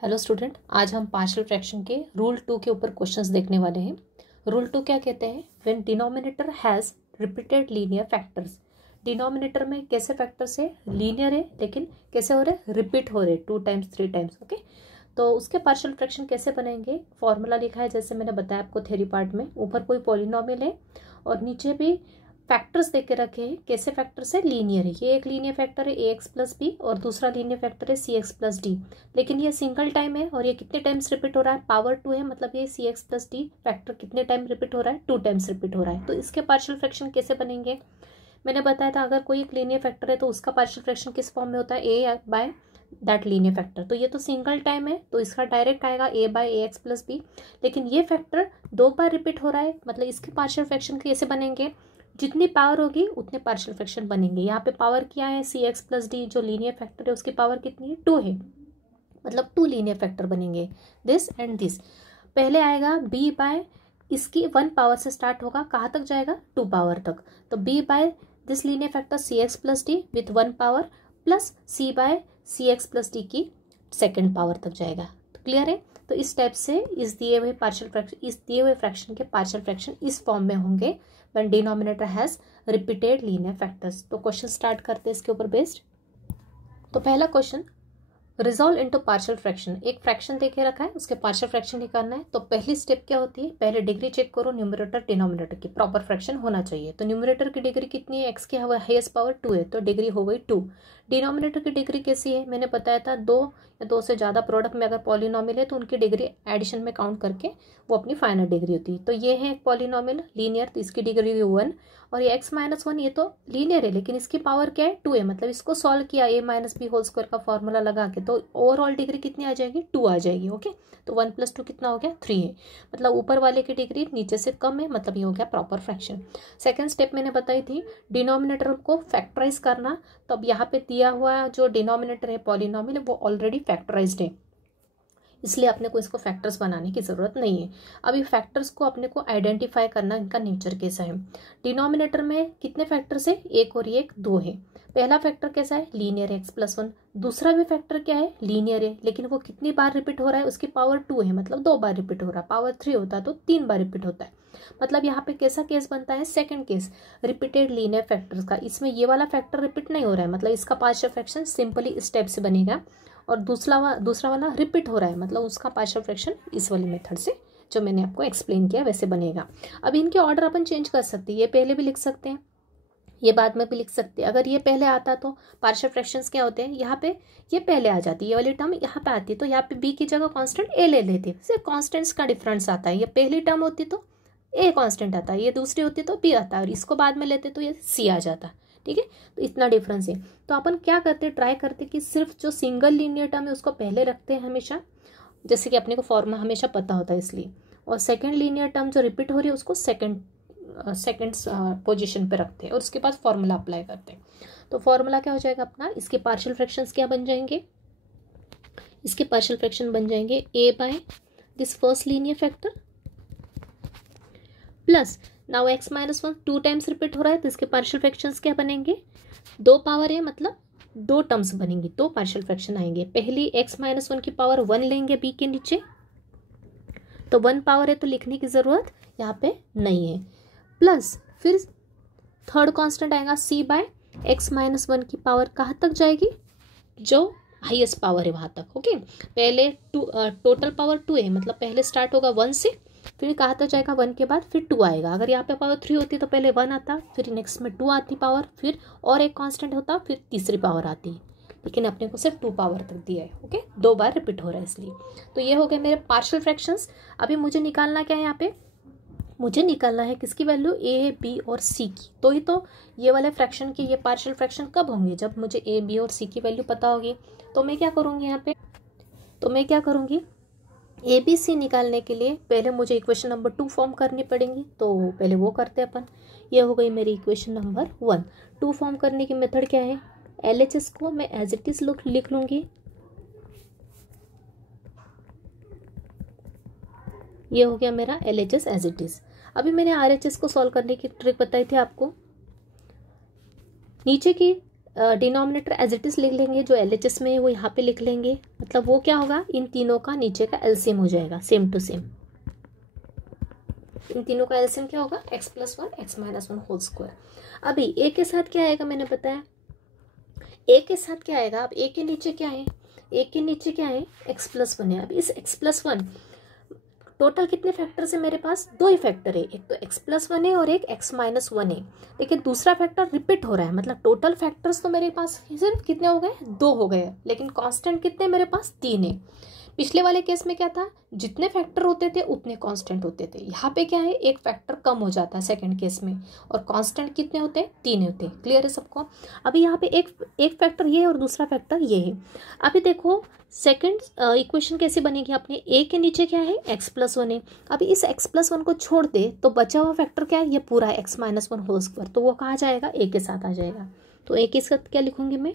Hello student, आज हम partial fraction के रूल 2 के ऊपर क्वेश्चंस देखने वाले हैं। रूल 2 क्या कहते हैं? When denominator has repeated linear factors. Denominator में कैसे फैक्टर्स है? लीनियर है, लेकिन कैसे हो रहे? रिपीट हो रहे, 2 टाइम्स 3 टाइम्स। ओके, तो उसके पार्शियल फ्रैक्शन कैसे बनेंगे? फॉर्मूला लिखा है जैसे मैंने बताया आपको थ्योरी पार्ट में। ऊपर कोई पॉलिनोमियल है और नीचे भी फैक्टर्स दे के रखे हैं। कैसे फैक्टर्स है? लीनियर है। ये एक लीनियर फैक्टर है ax प्लस बी और दूसरा लीनियर फैक्टर है cx प्लस डी, लेकिन ये सिंगल टाइम है और ये कितने टाइम्स रिपीट हो रहा है? पावर 2 है, मतलब ये cx प्लस डी फैक्टर कितने टाइम रिपीट हो रहा है? 2 टाइम्स रिपीट हो रहा है। तो इसके पार्शियल फ्रैक्शन कैसे बनेंगे? मैंने बताया था अगर कोई एक लीनियर फैक्टर है तो उसका पार्शियल फ्रैक्शन किस फॉर्म में होता है? a by that linear factor. तो ये तो सिंगल टाइम है तो इसका डायरेक्ट आएगा a by ax plus b, लेकिन ये फैक्टर 2 बार रिपीट हो रहा है, मतलब इसके पार्शियल फ्रैक्शन कैसे बनेंगे? जितनी पावर होगी उतने पार्शियल फ्रैक्शन बनेंगे। यहाँ पे पावर क्या है? cx प्लस डी जो लीनियर फैक्टर है उसकी पावर कितनी है? 2 है, मतलब 2 लीनियर फैक्टर बनेंगे, दिस एंड दिस। पहले आएगा b बाय, इसकी 1 पावर से स्टार्ट होगा, कहाँ तक जाएगा? 2 पावर तक। तो b by this linear factor cx plus d with 1 power plus c by cx plus d की सेकेंड पावर तक जाएगा। तो क्लियर है? तो इस टाइप से इस दिए हुए फ्रैक्शन के पार्शियल फ्रैक्शन इस फॉर्म में होंगे when denominator has repeated linear factors। तो क्वेश्चन स्टार्ट करते हैं इसके ऊपर बेस्ड। तो पहला question, resolve into partial fraction. एक फ्रैक्शन देके रखा है, उसके पार्शियल फ्रैक्शन निकालना है। तो पहली स्टेप क्या होती है? पहले डिग्री चेक करो न्यूमरेटर डिनोमिनेटर की, प्रॉपर फ्रैक्शन होना चाहिए। तो न्यूमरेटर की डिग्री कितनी है? एक्स की हाईएस्ट पावर 2 है, तो डिग्री हो गई 2। डिनोमिनेटर की डिग्री कैसी है? मैंने बताया था 2 या 2 से ज़्यादा प्रोडक्ट में अगर पॉलिनोमियल है तो उनकी डिग्री एडिशन में काउंट करके वो अपनी फाइनल डिग्री होती है। तो ये है एक पॉलिनोमियल लीनियर, तो इसकी डिग्री 1। और ये x-1 ये तो लीनियर है लेकिन इसकी पावर क्या है? 2 है, मतलब इसको सॉल्व किया a minus b whole square का फॉर्मूला लगा के, तो ओवरऑल डिग्री कितनी आ जाएगी? 2 आ जाएगी। ओके, तो 1 + 2 कितना हो गया? 3 है, मतलब ऊपर वाले की डिग्री नीचे से कम है, मतलब ये हो गया प्रॉपर फ्रैक्शन। सेकेंड स्टेप मैंने बताई थी डिनोमिनेटर को फैक्टराइज करना। तो अब यहाँ पे दिया हुआ जो डिनोमिनेटर है पॉलिनोमियल वो ऑलरेडी फैक्टराइज्ड है, इसलिए अपने को इसको फैक्टर्स बनाने की ज़रूरत नहीं है। अभी फैक्टर्स को अपने को आइडेंटिफाई करना, इनका नेचर कैसा है। डिनोमिनेटर में कितने फैक्टर्स है? एक और एक 2 है। पहला फैक्टर कैसा है? लीनियर है, x+1। दूसरा भी फैक्टर क्या है? लीनियर है, लेकिन वो कितनी बार रिपीट हो रहा है? उसकी पावर 2 है, मतलब 2 बार रिपीट हो रहा है। पावर 3 होता है तो 3 बार रिपीट होता है। मतलब यहाँ पे कैसा केस बनता है? Second case repeated linear factors का। इसमें ये वाला फैक्टर रिपीट नहीं हो रहा है, मतलब इसका पार्शियल फ्रैक्शन सिंपली स्टेप से बनेगा। और दूसरा वाला रिपीट हो रहा है, मतलब उसका पार्शियल फ्रैक्शन इस वाले मेथड से जो मैंने आपको एक्सप्लेन किया वैसे बनेगा। अब इनके ऑर्डर अपन चेंज कर सकते हैं, ये पहले भी लिख सकते हैं, ये बाद में भी लिख सकते हैं। अगर ये पहले आता तो पार्शियल फ्रैक्शंस क्या होते हैं? यहाँ पे ये पहले आ जाती है, ये वाली टर्म यहाँ पे आती है, तो यहाँ पे बी की जगह कांस्टेंट ए ले लेते हैं। सिर्फ कांस्टेंट्स का डिफरेंस आता है। ये पहली टर्म होती तो ए कांस्टेंट आता है, ये दूसरी होती तो बी आता है, और इसको बाद में लेते तो ये सी आ जाता। ठीक है, तो इतना डिफरेंस है। तो अपन क्या करते, ट्राई करते कि सिर्फ जो सिंगल लीनियर टर्म है उसको पहले रखते हैं हमेशा, जैसे कि अपने को फॉर्मूला हमेशा पता होता है इसलिए। और सेकंड लीनियर टर्म जो रिपीट हो रही है उसको सेकंड पोजीशन पे रखते हैं और उसके बाद फॉर्मूला अप्लाई करते हैं। तो फॉर्मूला क्या हो जाएगा अपना? इसके पार्शियल फ्रैक्शंस क्या बन जाएंगे? इसके पार्शियल फ्रैक्शन बन जाएंगे a by this first linear factor plus, now x-1 2 times repeat हो रहा है तो इसके पार्शियल फ्रैक्शंस क्या बनेंगे? 2 पावर है, मतलब 2 टर्म्स बनेंगी, 2 पार्शियल फ्रैक्शन आएंगे। पहली x-1 की पावर 1 लेंगे b के नीचे, तो 1 पावर है तो लिखने की जरूरत यहाँ पे नहीं है। प्लस फिर थर्ड कांस्टेंट आएगा c बाय x-1 की पावर कहाँ तक जाएगी? जो हाईएस्ट पावर है वहाँ तक। ओके, पहले टोटल पावर 2 है, मतलब पहले स्टार्ट होगा 1 से, फिर कहाँ तक जाएगा? 1 के बाद फिर 2 आएगा। अगर यहाँ पे पावर 3 होती तो पहले 1 आता, फिर नेक्स्ट में 2 आती पावर, फिर और एक कांस्टेंट होता, फिर तीसरी पावर आती, लेकिन अपने को सिर्फ 2 पावर तक दिया है। ओके, 2 बार रिपीट हो रहा है इसलिए। तो ये हो गए मेरे पार्शियल फ्रैक्शंस। अभी मुझे निकालना क्या है? यहाँ पे मुझे निकालना है किसकी वैल्यू? ए, बी और सी की। तो ही तो ये वाले फ्रैक्शन की ये पार्शियल फ्रैक्शन कब होंगे? जब मुझे ए, बी और सी की वैल्यू पता होगी। तो मैं क्या करूँगी यहाँ पे? ए बी सी निकालने के लिए पहले मुझे इक्वेशन नंबर 2 फॉर्म करनी पड़ेगी, तो पहले वो करते हैं अपन। ये हो गई मेरी इक्वेशन नंबर 1। 2 फॉर्म करने की मेथड क्या है? LHS को मैं एज इट इज लिख लूँगी। ये हो गया मेरा LHS एज इट इज। अभी मैंने RHS को सॉल्व करने की ट्रिक बताई थी आपको। नीचे की डिनोमिनेटर एज इट इज लिख लेंगे, जो LHS में है वो यहाँ पे लिख लेंगे, मतलब वो क्या होगा, इन तीनों का नीचे का एलसीएम हो जाएगा, सेम टू सेम। इन तीनों का एलसीएम क्या होगा, x+1 x-1 होल स्क्वायर। अभी ए के साथ क्या आएगा, मैंने बताया ए के साथ क्या आएगा, अब ए के नीचे क्या है, ए के नीचे क्या है, x+1 है। अब इस x+1 टोटल कितने फैक्टर्स है मेरे पास, दो ही फैक्टर है, एक तो x+1 है और एक x-1 है। लेकिन दूसरा फैक्टर रिपीट हो रहा है, मतलब टोटल फैक्टर्स तो मेरे पास सिर्फ कितने हो गए, दो हो गए, लेकिन कांस्टेंट कितने मेरे पास, 3 है। पिछले वाले केस में क्या था, जितने फैक्टर होते थे उतने कांस्टेंट होते थे। यहाँ पे क्या है, एक फैक्टर कम हो जाता है सेकंड केस में, और कांस्टेंट कितने होते हैं, 3 होते हैं। क्लियर है सबको। अभी यहाँ पे एक फैक्टर ये है और दूसरा फैक्टर ये है। अभी देखो सेकंड इक्वेशन कैसे बनेगी, अपने ए के नीचे क्या है, x+1 है। अभी इस x+1 को छोड़ दे तो बचा हुआ फैक्टर क्या है, ये पूरा है x-1 होल स्क्वायर, तो वो कहाँ जाएगा, ए के साथ आ जाएगा। तो ए के साथ क्या लिखूंगी मैं,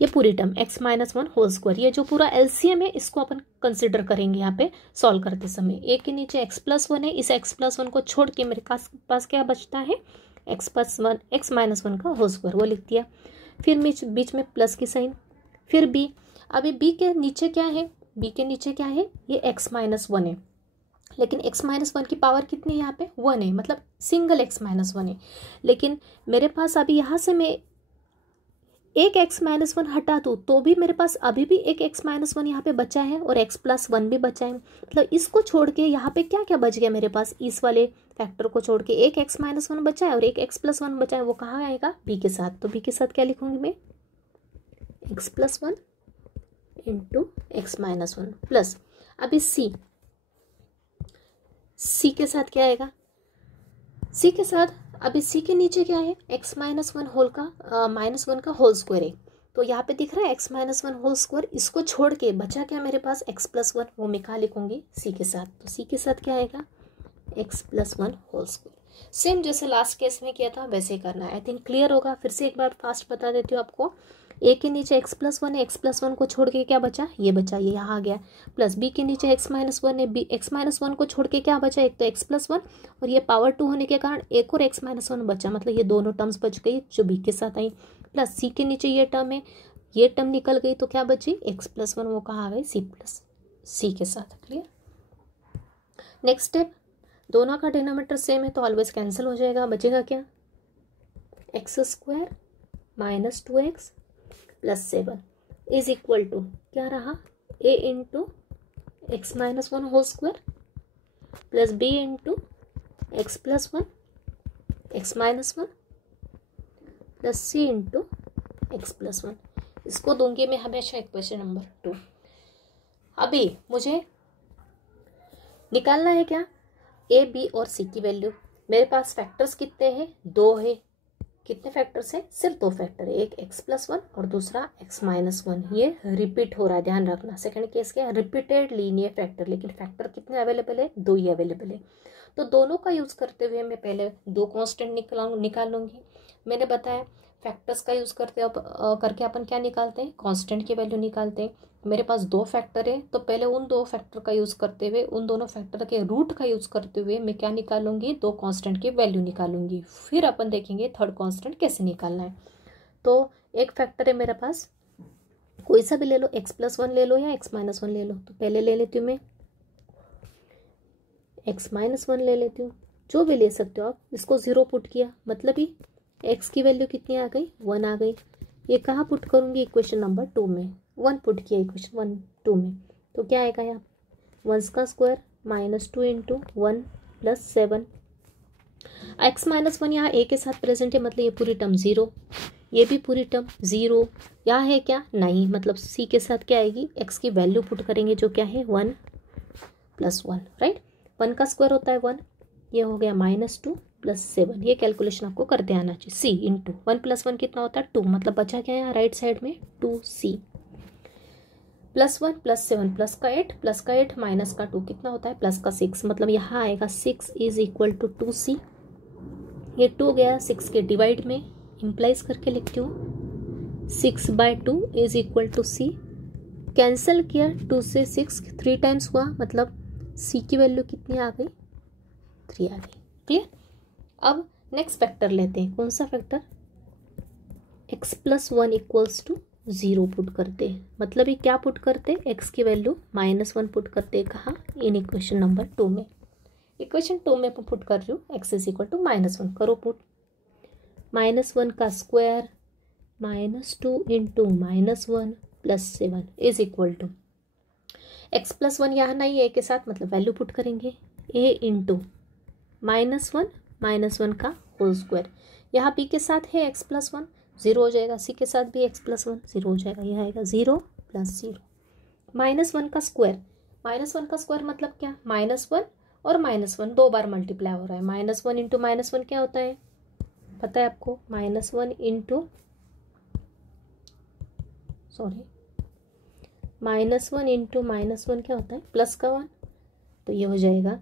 ये पूरी टर्म x-1 होल स्क्वायर, ये जो पूरा एलसीएम है इसको अपन कंसिडर करेंगे यहाँ पे सॉल्व करते समय। ए के नीचे x+1 है, इस x+1 को छोड़ के मेरे पास क्या बचता है, x-1 का होल स्क्वायर, वो लिख दिया। फिर बीच में प्लस की साइन, फिर b। अभी b के नीचे क्या है, b के नीचे क्या है, ये x-1 है, लेकिन x-1 की पावर कितनी है यहाँ पे, 1 है, मतलब सिंगल x-1 है। लेकिन मेरे पास अभी यहाँ से मैं एक x-1 हटा दूँ तो भी मेरे पास अभी भी एक x-1 यहाँ पे बचा है और x+1 भी बचा है। मतलब इसको छोड़ के यहाँ पे क्या क्या बच गया मेरे पास, इस वाले फैक्टर को छोड़ के एक x-1 बचा है और एक x+1 बचा है, वो कहाँ आएगा, b के साथ। तो b के साथ क्या लिखूंगी मैं, x+1 इंटू x-1 प्लस, अभी c के साथ क्या आएगा, c के साथ, अभी c के नीचे क्या है, x-1 होल का -1 का होल स्क्वायर है। तो यहाँ पे दिख रहा है x-1 होल स्क्वायर, इसको छोड़ के बचा क्या मेरे पास, x+1, वो मैं कहाँ लिखूंगी, c के साथ। तो c के साथ क्या आएगा, x+1 होल स्क्वायर। सेम जैसे लास्ट केस में किया था वैसे ही करना है। आई थिंक क्लियर होगा। फिर से एक बार फास्ट बता देती हूँ आपको। ए के नीचे x+1 है, x+1 को छोड़ के क्या बचा, ये बचा, ये यहाँ आ गया। प्लस बी के नीचे x-1 है, x-1 को छोड़ के क्या बचा, एक तो x+1 और ये पावर 2 होने के कारण एक और x-1 बचा, मतलब ये दोनों टर्म्स बच गई जो b के साथ आई। प्लस सी के नीचे ये टर्म है, ये टर्म निकल गई, तो क्या बची, x+1, वो कहाँ आ गई, c के साथ। क्लियर। नेक्स्ट स्टेप, दोनों का डिनोमिनेटर सेम है तो ऑलवेज कैंसिल हो जाएगा। बचेगा क्या, x² - 2x + 7 is equal to क्या रहा, a into x-1 whole square plus b into x+1 x-1 plus c into x+1। इसको दूंगी मैं हमेशा इक्वेशन नंबर 2। अभी मुझे निकालना है क्या, a, b और c की वैल्यू। मेरे पास फैक्टर्स कितने हैं, 2 है। कितने फैक्टर्स हैं, सिर्फ 2 फैक्टर है, एक x+1 और दूसरा x-1। ये रिपीट हो रहा है, ध्यान रखना। सेकंड केस क्या है, रिपीटेड लीनियर फैक्टर, लेकिन फैक्टर कितने अवेलेबल है, 2 ही अवेलेबल है। तो दोनों का यूज़ करते हुए मैं पहले 2 कांस्टेंट निकाल लूँगी। मैंने बताया फैक्टर्स का यूज़ करके अपन क्या निकालते हैं, कांस्टेंट की वैल्यू निकालते हैं। मेरे पास 2 फैक्टर है तो पहले उन 2 फैक्टर का यूज़ करते हुए, उन दोनों फैक्टर के रूट का यूज़ करते हुए मैं क्या निकालूंगी, 2 कांस्टेंट की वैल्यू निकालूंगी। फिर अपन देखेंगे थर्ड कांस्टेंट कैसे निकालना है। तो एक फैक्टर है मेरे पास, कोई सा भी ले लो, x+1 ले लो या x-1 ले लो। तो पहले ले लेती हूँ मैं x-1 ले लेती हूँ, जो भी ले सकते हो आप। इसको 0 पुट किया, मतलब ही x की वैल्यू कितनी आ गई, 1 आ गई। ये कहाँ पुट करूँगी, इक्वेशन नंबर 2 में। 1 पुट किया इक्वेशन 2 में, तो क्या आएगा यहाँ, 1 का स्क्वायर -2 इंटू 1 + 7। x-1 यहाँ a के साथ प्रेजेंट है, मतलब ये पूरी टर्म 0, ये भी पूरी टर्म 0। यहाँ है क्या, नहीं, मतलब c के साथ क्या आएगी, x की वैल्यू पुट करेंगे जो क्या है 1 + 1, राइट। 1 का स्क्वायर होता है 1, ये हो गया -2 + 7। ये कैलकुलेशन आपको करते आना चाहिए। c इंटू 1 + 1 कितना होता है 2, मतलब बचा क्या यहाँ राइट साइड में 2c +1 + 7 प्लस का 8 प्लस का 8 माइनस का 2 कितना होता है प्लस का 6, मतलब यहाँ आएगा 6 इज इक्वल टू 2c। ये 2 गया 6 के डिवाइड में, इम्प्लाइज करके लिखती हूँ 6/2 is equal to c। Cancel किया, 2 से 6 3 टाइम्स हुआ, मतलब c की वैल्यू कितनी आ गई, 3 आ गई। क्लियर। अब नेक्स्ट फैक्टर लेते हैं, कौन सा factor, x plus one equals to 0 put करते हैं, मतलब ये क्या पुट करते हैं, एक्स की वैल्यू -1 पुट करते हैं। कहाँ, इन इक्वेशन नंबर 2 में। इक्वेशन 2 में पुट कर रही हूँ, एक्स इज इक्वल टू -1 करो पुट। -1 का square -2 into -1 plus 7 is equal to x plus 1 यहाँ नहीं है, ए के साथ, मतलब वैल्यू पुट करेंगे ए इंटू -1 का होल स्क्वायर। यहाँ बी के साथ है एक्स प्लस 1, 0 हो जाएगा। सी के साथ भी एक्स प्लस 1, 0 हो जाएगा। यह आएगा 0 + 0। -1 का स्क्वायर, -1 का स्क्वायर मतलब क्या, -1 और -1 दो बार मल्टीप्लाई हो रहा है। -1 इंटू -1 क्या होता है, पता है आपको, -1 इंटू -1 क्या होता है, प्लस का 1, तो ये हो जाएगा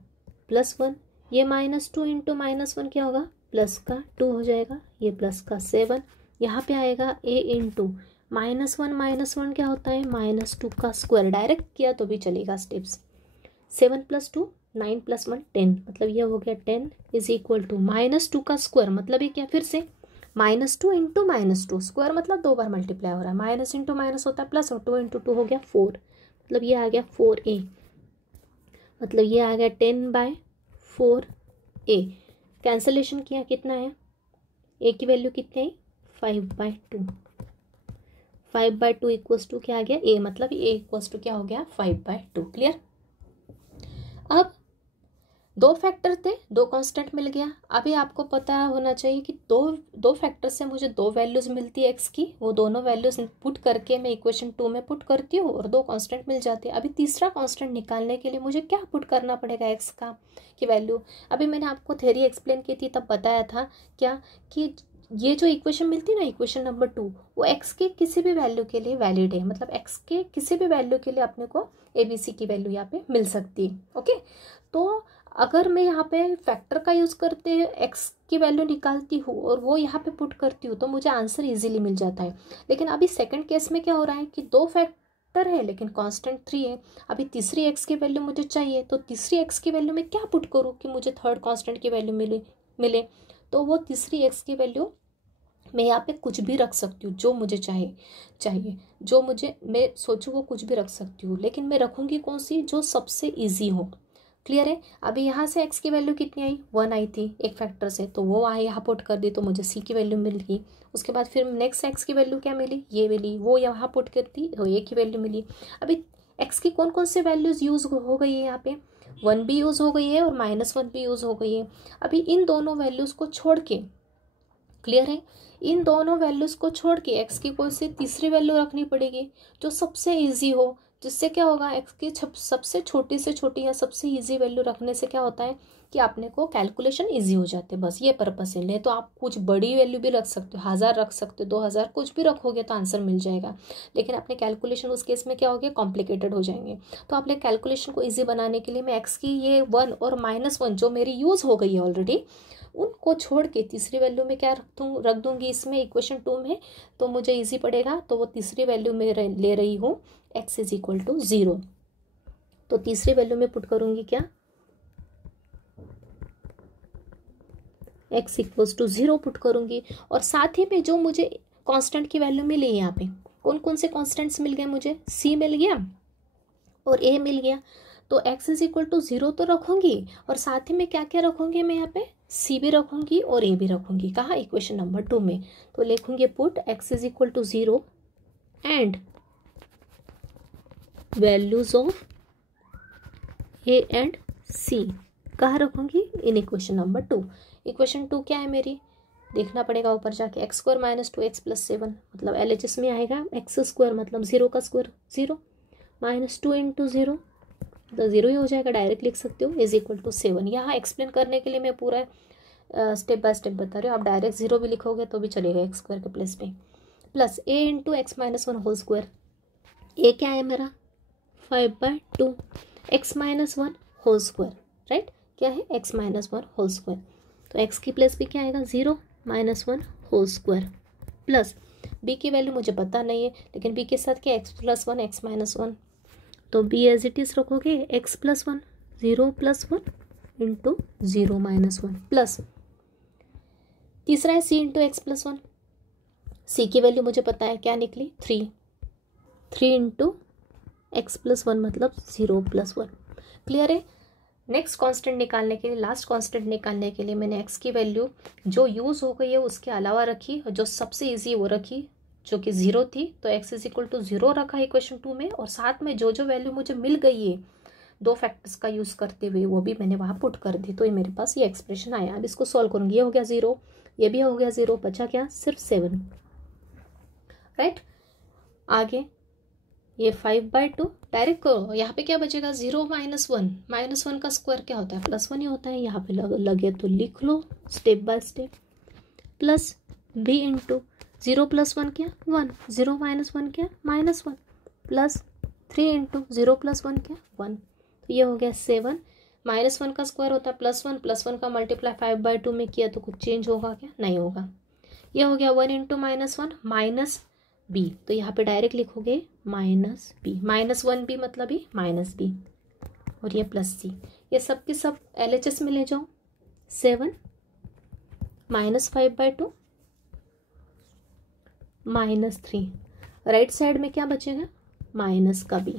+1। ये -2 इंटू -1 क्या होगा, प्लस का 2 हो जाएगा। ये प्लस का 7, यहाँ पे आएगा a इंटू -1 क्या होता है, -2 का स्क्वायर। डायरेक्ट किया तो भी चलेगा स्टेप्स। 7 + 2 9 + 1 10, मतलब ये हो गया 10 इज इक्वल टू -2 का स्क्वायर, मतलब ये क्या, फिर से -2 इंटू -2 स्क्वायर, मतलब दो बार मल्टीप्लाई हो रहा है। माइनस इंटू माइनस होता है प्लस, और 2 इंटू 2 हो गया 4, मतलब ये आ गया 4a, मतलब ये आ गया 10/4a। कैंसलेशन किया, कितना है, a की वैल्यू कितनी आई, 5/2। 5/2 इक्वल्स टू क्या आ गया, a, मतलब a इक्वल्स टू क्या हो गया, 5/2। क्लियर। अब दो फैक्टर थे, दो कांस्टेंट मिल गया। अभी आपको पता होना चाहिए कि दो फैक्टर से मुझे दो वैल्यूज मिलती है एक्स की, वो दोनों वैल्यूज पुट करके मैं इक्वेशन 2 में पुट करती हूँ और दो कांस्टेंट मिल जाती है। अभी तीसरा कांस्टेंट निकालने के लिए मुझे क्या पुट करना पड़ेगा, एक्स का की वैल्यू। अभी मैंने आपको थ्योरी एक्सप्लेन की थी, तब बताया था क्या कि ये जो इक्वेशन मिलती है ना, इक्वेशन नंबर 2, वो एक्स के किसी भी वैल्यू के लिए वैलिड है, मतलब एक्स के किसी भी वैल्यू के लिए अपने को ABC की वैल्यू यहाँ पे मिल सकती है। ओके, तो अगर मैं यहाँ पे फैक्टर का यूज़ करते एक्स की वैल्यू निकालती हूँ और वो यहाँ पे पुट करती हूँ, तो मुझे आंसर इजीली मिल जाता है। लेकिन अभी सेकंड केस में क्या हो रहा है कि दो फैक्टर है लेकिन कांस्टेंट 3 है। अभी तीसरी एक्स की वैल्यू मुझे चाहिए, तो तीसरी एक्स की वैल्यू में क्या पुट करूँ कि मुझे थर्ड कांस्टेंट की वैल्यू मिले। तो वो तीसरी एक्स की वैल्यू मैं यहाँ पे कुछ भी रख सकती हूँ, जो मुझे चाहिए जो मुझे मैं सोचूँ वो कुछ भी रख सकती हूँ, लेकिन मैं रखूँगी कौन सी, जो सबसे ईजी हो। क्लियर है। अभी यहाँ से एक्स की वैल्यू कितनी आई, 1 आई थी एक फैक्टर से, तो वो आए यहाँ पुट कर दी, तो मुझे सी की वैल्यू मिल गई। उसके बाद फिर नेक्स्ट एक्स की वैल्यू क्या मिली, ये मिली, वो यहाँ पुट करती तो ए की वैल्यू मिली। अभी एक्स की कौन कौन से वैल्यूज़ यूज़ हो गई है, यहाँ पे 1 भी यूज़ हो गई है और -1 भी यूज़ हो गई है। अभी इन दोनों वैल्यूज़ को छोड़ के, क्लियर है, इन दोनों वैल्यूज़ को छोड़ के एक्स की कोई सी तीसरी वैल्यू रखनी पड़ेगी जो सबसे इजी हो, जिससे क्या होगा, एक्स की सबसे छोटी से छोटी या सबसे इजी वैल्यू रखने से क्या होता है कि आपने को कैलकुलेशन इजी हो जाते हैं। बस ये पर्पस है। नहीं तो आप कुछ बड़ी वैल्यू भी रख सकते हो, 1000 रख सकते हो, 2000, कुछ भी रखोगे तो आंसर मिल जाएगा, लेकिन अपने कैलकुलेशन उस केस में क्या हो गया, कॉम्प्लिकेटेड हो जाएंगे। तो अपने कैलकुलेशन को ईजी बनाने के लिए मैं एक्स की ये 1 और -1 जो मेरी यूज़ हो गई है ऑलरेडी, उनको छोड़ के तीसरी वैल्यू में क्या रख दूंगी इसमें इक्वेशन 2 में, तो मुझे इजी पड़ेगा। तो वो तीसरी वैल्यू में ले रही हूँ x इज इक्वल टू 0। तो तीसरी वैल्यू में पुट करूंगी क्या, x इक्वल्स टू 0 पुट करूंगी। और साथ ही में जो मुझे कांस्टेंट की वैल्यू मिली है, यहाँ पे कौन कौन से कांस्टेंट्स मिल गए मुझे, c मिल गया और a मिल गया। तो x इज इक्वल टू 0 तो रखूंगी, और साथ ही में क्या क्या रखूंगी मैं, यहाँ पे c भी रखूंगी और a भी रखूंगी। कहाँ, इक्वेशन नंबर 2 में। तो लिखूंगी put x is equal to 0 and values of a and c कहाँ रखूंगी, इन इक्वेशन नंबर 2। इक्वेशन 2 क्या है मेरी, देखना पड़ेगा ऊपर जाके, x² - 2x + 7, मतलब LHS में आएगा x² मतलब 0 का स्क्वायर 0, -2 इंटू 0 तो 0 ही हो जाएगा, डायरेक्ट लिख सकते हो, इज इक्वल टू 7। यहाँ एक्सप्लेन करने के लिए मैं पूरा स्टेप बाय स्टेप बता रही हूँ। आप डायरेक्ट 0 भी लिखोगे तो भी चलेगा x² के प्लेस पे, plus a into x - 1 whole square. a क्या है मेरा 5/2, x - 1 होल स्क्वायर, राइट, क्या है x - 1 होल स्क्वायर। तो x की प्लेस पे क्या आएगा 0 - 1 होल स्क्वायर, प्लस b की वैल्यू मुझे पता नहीं है, लेकिन b के साथ क्या x + 1 x - 1, तो b एज इट इज रखोगे x + 1 0 + 1 इंटू 0 - 1 प्लस तीसरा है c इंटू x + 1, सी की वैल्यू मुझे पता है क्या निकली, 3 इंटू एक्स प्लस 1 मतलब 0 + 1। क्लियर है। नेक्स्ट कांस्टेंट निकालने के लिए, लास्ट कांस्टेंट निकालने के लिए मैंने एक्स की वैल्यू जो यूज़ हो गई है उसके अलावा रखी, और जो सबसे इजी वो रखी जो कि 0 थी, तो x = 0 रखा इक्वेशन 2 में, और साथ में जो वैल्यू मुझे मिल गई है दो फैक्टर्स का यूज़ करते हुए वो भी मैंने वहाँ पुट कर दी, तो ये मेरे पास ये एक्सप्रेशन आया। अब इसको सॉल्व करूँगी, ये हो गया 0, ये भी हो गया 0, बचा क्या, सिर्फ 7, राइट। आगे ये 5/2 डायरेक्ट करो, यहाँ पे क्या बचेगा, 0 - 1, -1 का स्क्वायर क्या होता है, +1 ही होता है। यहाँ पे लगे तो लिख लो step by step, plus b into 0 + 1 क्या 1, 0 - 1 क्या -1, प्लस 3 इंटू 0 + 1 क्या 1, तो ये हो गया 7। -1 का स्क्वायर होता है +1, +1 का मल्टीप्लाई 5/2 में किया तो कुछ चेंज होगा क्या, नहीं होगा। ये हो गया 1 इंटू -1 माइनस b, तो यहाँ पे डायरेक्ट लिखोगे -b, -1b मतलब ही -b, और ये +c, ये सब के सब LHS में ले जाओ, 7 -5/2 -3, राइट साइड में क्या बचेगा, माइनस का b,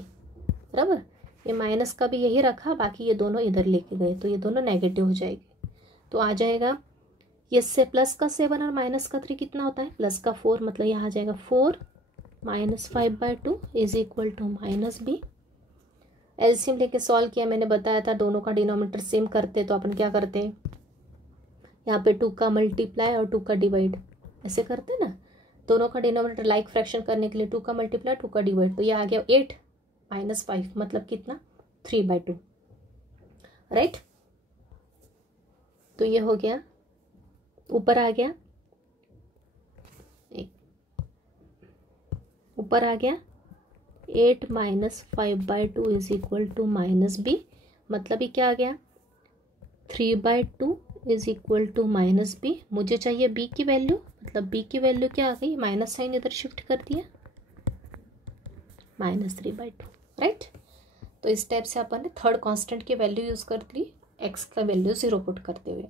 बराबर। ये माइनस का भी यही रखा, बाकी ये दोनों इधर लेके गए तो ये दोनों नेगेटिव हो जाएगी, तो आ जाएगा ये से प्लस का 7 और माइनस का 3 कितना होता है, प्लस का 4, मतलब यहाँ आ जाएगा 4 -5/2 = -b। एलसीएम लेके सॉल्व किया, मैंने बताया था दोनों का डिनोमिनेटर सेम करते तो अपन क्या करते हैं, यहाँ पे 2 का मल्टीप्लाई और 2 का डिवाइड ऐसे करते हैं ना, दोनों का डिनोमिनेटर लाइक फ्रैक्शन करने के लिए 2 का मल्टीप्लाई 2 का डिवाइड, तो ये आ गया 8 - 5 मतलब कितना, 3/2, राइट। तो ये हो गया, ऊपर आ गया, ऊपर आ गया 8 - 5/2 = -b, मतलब ये क्या आ गया, 3/2 = -b। मुझे चाहिए b की वैल्यू, मतलब b की वैल्यू क्या आ गई, माइनस साइन इधर शिफ्ट कर दिया, -3/2, राइट। तो इस टाइप से अपन ने थर्ड कांस्टेंट की वैल्यू यूज़ कर दी, x का वैल्यू 0 पुट करते हुए।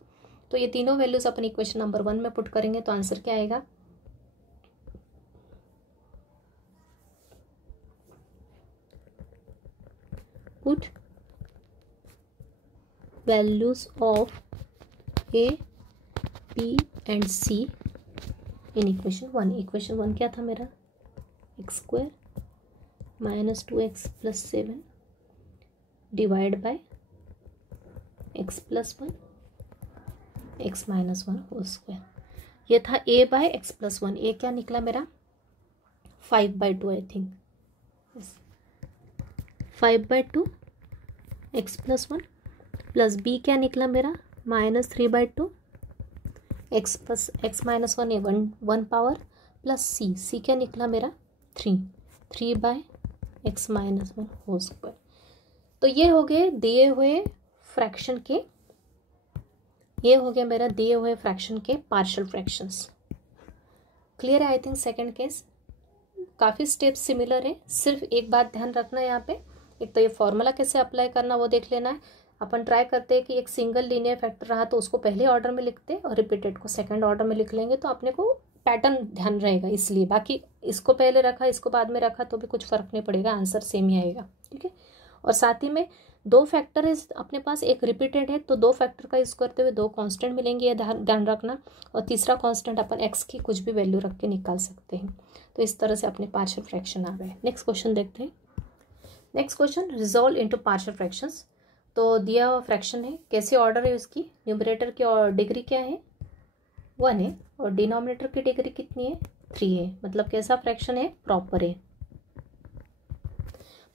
तो ये तीनों वैल्यूज अपन इक्वेशन नंबर 1 में पुट करेंगे तो आंसर क्या आएगा, put values of a, b and c in equation 1। Equation 1 क्या था मेरा, x² - 2x + 7 divide by x + 1 x - 1 whole square. ये था a/x + 1, a क्या निकला मेरा 5/2 I think, 5/2 x + 1 plus b क्या निकला मेरा -3/2 x - 1 है 1 पावर, प्लस c क्या निकला मेरा 3/x - 1 होल स्क्वायर। तो ये हो गए दिए हुए फ्रैक्शन के, ये हो गया मेरा दिए हुए फ्रैक्शन के पार्शियल फ्रैक्शंस। क्लियर है आई थिंक। सेकंड केस काफ़ी स्टेप्स सिमिलर है, सिर्फ एक बात ध्यान रखना है यहाँ पे, एक तो ये फॉर्मूला कैसे अप्लाई करना वो देख लेना है। अपन ट्राई करते हैं कि एक सिंगल लीनियर फैक्टर रहा तो उसको पहले ऑर्डर में लिखते और रिपीटेड को सेकंड ऑर्डर में लिख लेंगे, तो अपने को पैटर्न ध्यान रहेगा, इसलिए बाकी इसको पहले रखा इसको बाद में रखा तो भी कुछ फर्क नहीं पड़ेगा, आंसर सेम ही आएगा, ठीक है। और साथ ही में दो फैक्टर है अपने पास, एक रिपीटेड है तो दो फैक्टर का यूज़ करते हुए दो कांस्टेंट मिलेंगे, ये ध्यान रखना। और तीसरा कांस्टेंट अपन एक्स की कुछ भी वैल्यू रख के निकाल सकते हैं। तो इस तरह से अपने पार्शियल फ्रैक्शन आ गए। नेक्स्ट क्वेश्चन देखते हैं। Next question, resolve into partial fractions. तो दिया हुआ फ्रैक्शन है, कैसे ऑर्डर है उसकी, न्यूमरेटर की और डिग्री क्या है 1 है और डिनोमिनेटर की डिग्री कितनी है 3 है, मतलब कैसा फ्रैक्शन है, प्रॉपर है।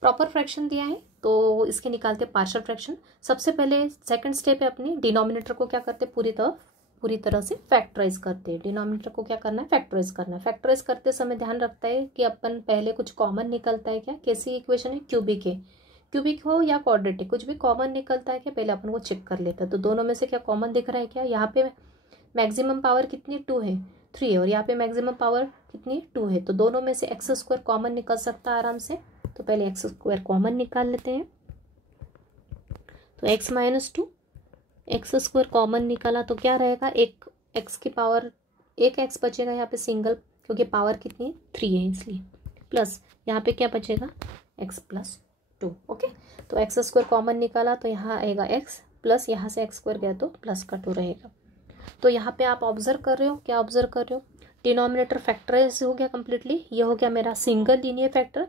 प्रॉपर फ्रैक्शन दिया है तो इसके निकालते पार्शियल फ्रैक्शन। सबसे पहले सेकंड स्टेप है अपनी, डिनोमिनेटर को क्या करते पूरी तरह से फैक्टराइज करते हैं। डिनोमिनेटर को क्या करना है, फैक्टराइज करना है। फैक्टराइज करते समय ध्यान रखता है कि अपन पहले कुछ कॉमन निकलता है क्या, कैसी इक्वेशन है, क्यूबिक है, क्यूबिक हो या क्वाड्रेटिक कुछ भी कॉमन निकलता है क्या, पहले अपन को चेक कर लेता है। तो दोनों में से क्या कॉमन दिख रहा है क्या, यहाँ पे मैक्सिमम पावर कितनी 2 है 3 है और यहाँ पे मैक्सिमम पावर कितनी 2 है, तो दोनों में से x² कॉमन निकल सकता है आराम से। तो पहले x² कॉमन निकाल लेते हैं। तो x - 2 x² कॉमन निकाला तो क्या रहेगा, एक x की पावर एक x बचेगा यहाँ पे सिंगल, क्योंकि पावर कितनी है 3 है इसलिए, प्लस यहाँ पे क्या बचेगा x+2। ओके, तो x² कॉमन निकाला तो यहाँ आएगा x प्लस यहाँ से x² गया तो प्लस का 2 रहेगा। तो यहाँ पे आप ऑब्जर्व कर रहे हो, क्या ऑब्जर्व कर रहे हो, डिनोमिनेटर फैक्टराइज हो गया कम्प्लीटली। ये हो गया मेरा सिंगल लीनियर फैक्टर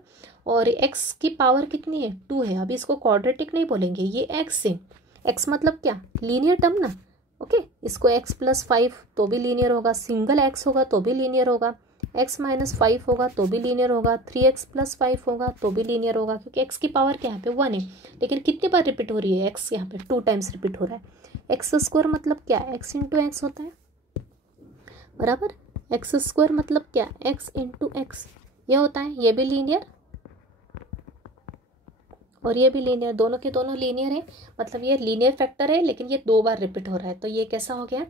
और x की पावर कितनी है 2 है। अभी इसको क्वाड्रेटिक नहीं बोलेंगे, ये x है। x मतलब क्या, लीनियर टर्म ना। ओके, इसको x+5 तो भी लीनियर होगा, सिंगल x होगा तो भी लीनियर होगा, x-5 होगा तो भी लीनियर होगा, 3x+5 होगा तो भी लीनियर होगा, क्योंकि x की पावर क्या यहाँ पे 1 है। लेकिन कितनी बार रिपीट हो रही है x, यहाँ पे 2 टाइम्स रिपीट हो रहा है। x² मतलब क्या, x इंटू एक्स होता है, बराबर। x² मतलब क्या, x इंटू एक्स, ये होता है। ये भी लीनियर और ये भी लीनियर, दोनों के दोनों लीनियर है, मतलब ये लीनियर फैक्टर है, लेकिन ये 2 बार रिपीट हो रहा है, तो ये कैसा हो गया,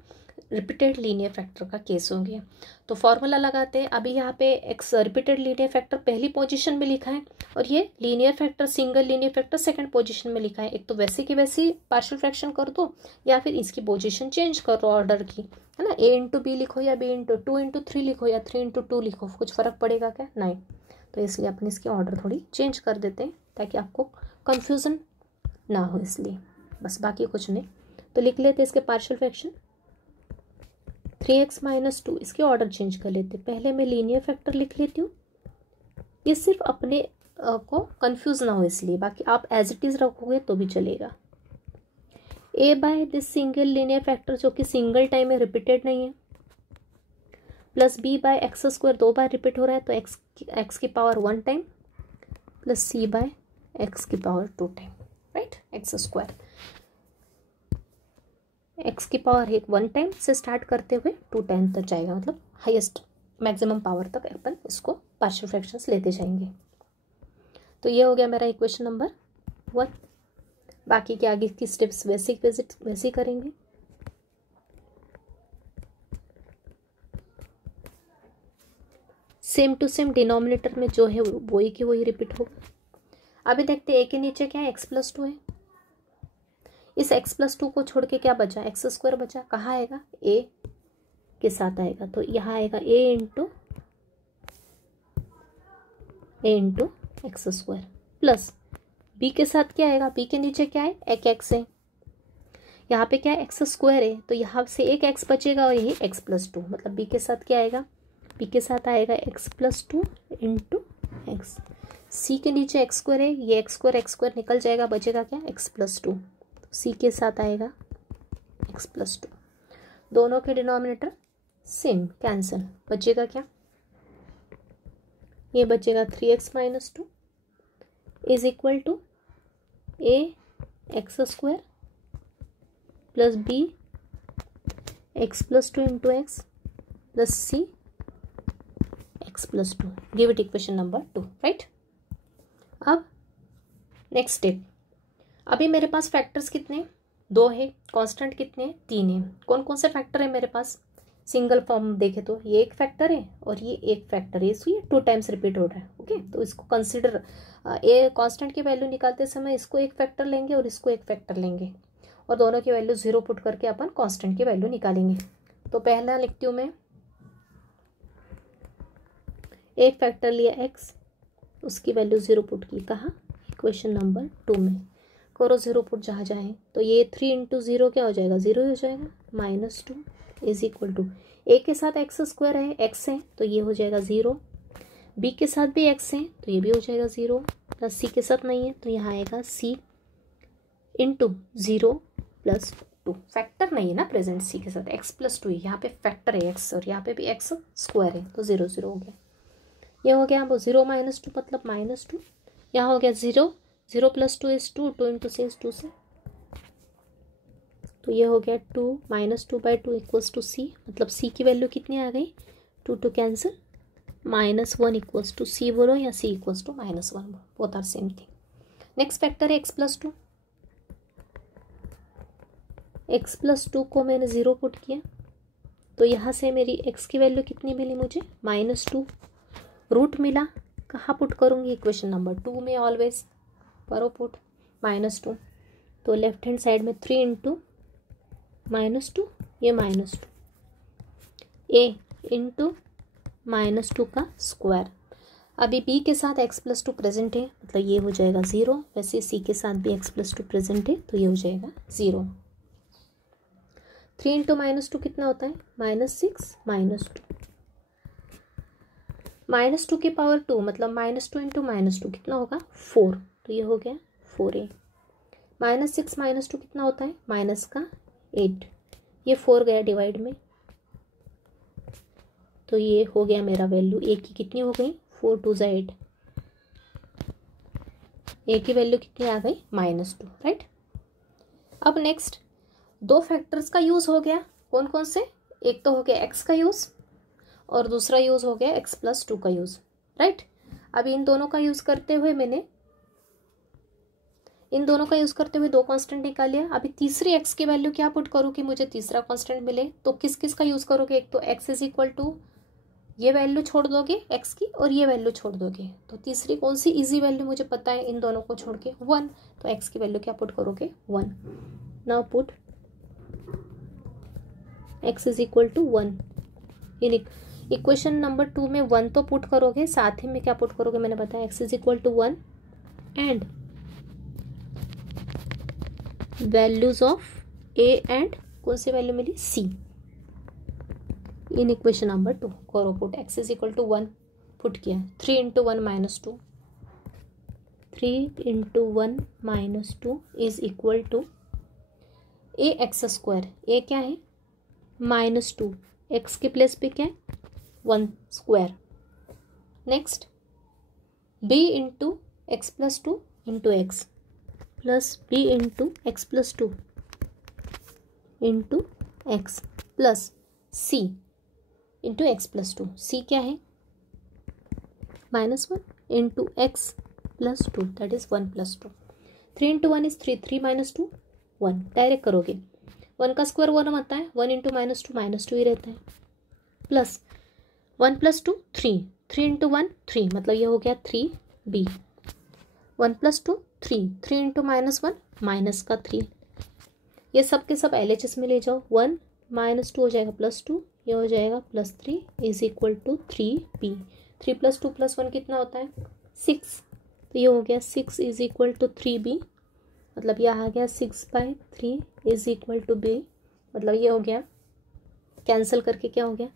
रिपीटेड लीनियर फैक्टर का केस हो गया। तो फॉर्मूला लगाते हैं। अभी यहाँ पे एक्स रिपीटेड लीनियर फैक्टर पहली पोजीशन में लिखा है और ये linear factor single linear factor second position में लिखा है। एक तो वैसे की वैसी पार्शियल फ्रैक्शन कर दो या फिर इसकी पोजीशन चेंज कर दो ऑर्डर की, है ना। a इंटू बी लिखो या b इंटू 2 इंटू 3 लिखो या 3 इंटू 2 लिखो, कुछ फ़र्क पड़ेगा क्या, नहीं। तो इसलिए अपन इसकी ऑर्डर थोड़ी चेंज कर देते हैं ताकि आपको कन्फ्यूज़न ना हो, इसलिए बस, बाकी कुछ नहीं। तो लिख लेते इसके पार्शियल फ्रैक्शन 3x-2, इसके ऑर्डर चेंज कर लेते। पहले मैं लीनियर फैक्टर लिख लेती हूँ, ये सिर्फ अपने को कंफ्यूज ना हो इसलिए, बाकी आप एज इट इज़ रखोगे तो भी चलेगा। a by this single linear factor जो कि सिंगल टाइम में रिपीटेड नहीं है, प्लस b बाय x² 2 बार रिपीट हो रहा है तो x की power 1 time, plus c by x की power 2 time, right. x², x की पावर 1 टाइम से स्टार्ट करते हुए 2 टाइम तक जाएगा, मतलब हाईएस्ट मैक्सिमम पावर तक अपन इसको पार्शियल फ्रैक्शंस लेते जाएंगे। तो ये हो गया मेरा इक्वेशन नंबर 1। बाकी के आगे की स्टेप्स वैसे करेंगे। सेम टू सेम डिनोमिनेटर में जो है वही की वही रिपीट होगा। अभी देखते हैं a के नीचे क्या है, x+2 है। इस x+2 को छोड़ के क्या बचा, x² बचा। कहाँ आएगा, a के साथ आएगा, तो यहाँ आएगा a into x² plus b के साथ क्या आएगा, b के नीचे क्या है, एक x है। यहाँ पे क्या है, x² है, तो यहाँ से एक x बचेगा और यही x+2, मतलब b के साथ क्या आएगा, b के साथ आएगा x+2 इंटू x। c के नीचे x² है, ये x² निकल जाएगा, बचेगा क्या, x+2। c के साथ आएगा x+2, दोनों के डिनोमिनेटर सेम, कैंसिल, बचेगा क्या, ये बचेगा 3x-2 is equal to a x² plus b x+2 into x plus c x+2। Give it equation number 2, right. अब नेक्स्ट स्टेप, अभी मेरे पास फैक्टर्स कितने, 2 है, कांस्टेंट कितने, 3 है। कौन कौन से फैक्टर है मेरे पास, सिंगल फॉर्म देखे तो ये एक फैक्टर है और ये एक फैक्टर है, इसलिए 2 टाइम्स रिपीट हो रहा है। ओके, तो इसको कंसिडर, ए कांस्टेंट की वैल्यू निकालते समय इसको एक फैक्टर लेंगे और इसको एक फैक्टर लेंगे और दोनों की वैल्यू 0 पुट करके अपन कांस्टेंट की वैल्यू निकालेंगे। तो पहला लिखती हूँ मैं, एक फैक्टर लिया x, उसकी वैल्यू 0 पुट की, कहाँ, इक्वेशन नंबर 2 में। करो 0 पुट जहाँ जाए, तो ये 3 इंटू 0 क्या हो जाएगा, 0 ही हो जाएगा, -2 इज इक्वल टू, a के साथ x² है, x है, तो ये हो जाएगा 0, b के साथ भी x है तो ये भी हो जाएगा 0, प्लस c के साथ नहीं है तो यहाँ आएगा c इंटू 0 प्लस 2। फैक्टर नहीं है ना प्रेजेंट c के साथ, x+2 यहाँ पे फैक्टर है x और यहाँ पे भी x² है, तो 0 0 हो गया। ये हो गया, वो 0 -2 मतलब -2, यहाँ हो गया 0 0 प्लस 2 इज 2, 2 इंटू 6 2 से, तो ये हो गया 2 -2/2 इक्वल्स टू c, मतलब c की वैल्यू कितनी आ गई, 2 कैंसिल, -1 इक्वल्स टू c बोलो या c equals to -1, both are same thing. Next factor है x+2, x+2 को मैंने 0 पुट किया, तो यहाँ से मेरी x की वैल्यू कितनी मिली मुझे, -2, रूट मिला, कहाँ पुट करूँगी, इक्वेशन नंबर 2 में ऑलवेज करो पुट, -2, तो लेफ्ट हैंड साइड में 3 इंटू -2, ये -2, a इंटू -2 का स्क्वायर। अभी b के साथ x+2 प्रेजेंट है, मतलब ये हो जाएगा 0। वैसे c के साथ भी x+2 प्रेजेंट है, तो ये हो जाएगा 0। 3 × -2 कितना होता है? -6 -2। -2 की पावर 2 मतलब -2 × -2 कितना होगा? 4। तो ये हो गया 4a। -6 -2 कितना होता है? माइनस का 8। ये 4 गया डिवाइड में, तो ये हो गया मेरा वैल्यू। ए की कितनी हो गई? 4 2 = 8। ए की वैल्यू कितनी आ गई? -2, राइट। अब नेक्स्ट 2 फैक्टर्स का यूज़ हो गया। कौन कौन से? एक तो हो गया x का यूज़ और दूसरा यूज़ हो गया x+2 का यूज़, राइट। अब इन दोनों का यूज़ करते हुए दो कांस्टेंट निकाल लिया। अभी तीसरी x की वैल्यू क्या पुट करूँ कि मुझे तीसरा कांस्टेंट मिले? तो किस किस का यूज़ करोगे? एक तो x = ये वैल्यू छोड़ दोगे x की और ये वैल्यू छोड़ दोगे, तो तीसरी कौन सी इजी वैल्यू मुझे पता है इन दोनों को छोड़ के? 1। तो x की वैल्यू क्या पुट करोगे? 1। नाउ पुट x = 1 इन इक्वेशन नंबर 2 में 1 तो पुट करोगे, साथ ही में क्या पुट करोगे? मैंने बताया x = 1 and values of a and कौन सी वैल्यू मिली? c इन इक्वेशन नंबर 2 करो पुट। x = 1 पुट किया। 3 × 1 - 2 3 × 1 - 2 is equal to ax²। a क्या है? -2। x के प्लेस पे क्या है? 1²। Next b × x+2 × x plus b × x+2 × x plus c × x+2। c क्या है? -1 × x+2 that is 1 + 2। 3 × 1 is 3। 3 - 2 1। Direct करोगे, 1 का स्क्वायर 1 आता है, 1 × -2 ही रहता है, प्लस 1 + 2 3। 3 × 1 3 मतलब ये हो गया 3b। 1 + 2 3। 3 × -1 माइनस का 3। ये सब के सब LHS में ले जाओ। 1 - 2 हो जाएगा +2, ये हो जाएगा +3 इज इक्वल टू 3b। 3 + 2 + 1 कितना होता है? 6। तो ये हो गया 6 इज इक्वल टू 3b, मतलब यह आ गया 6/3 इज इक्वल टू b। मतलब ये हो गया, कैंसिल करके क्या हो गया?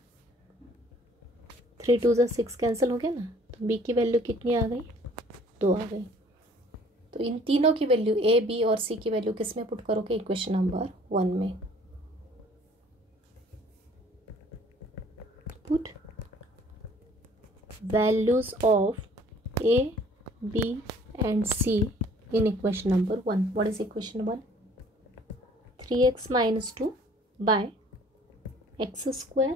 3 2 = 6 कैंसिल हो गया ना। तो b की वैल्यू कितनी आ गई? 2 आ गई। तो इन तीनों की वैल्यू a, b और c की वैल्यू किस में पुट करोगे? इक्वेशन नंबर 1 में। Put values of a, b and c in equation number 1. What is equation 1? 3x - 2 by x²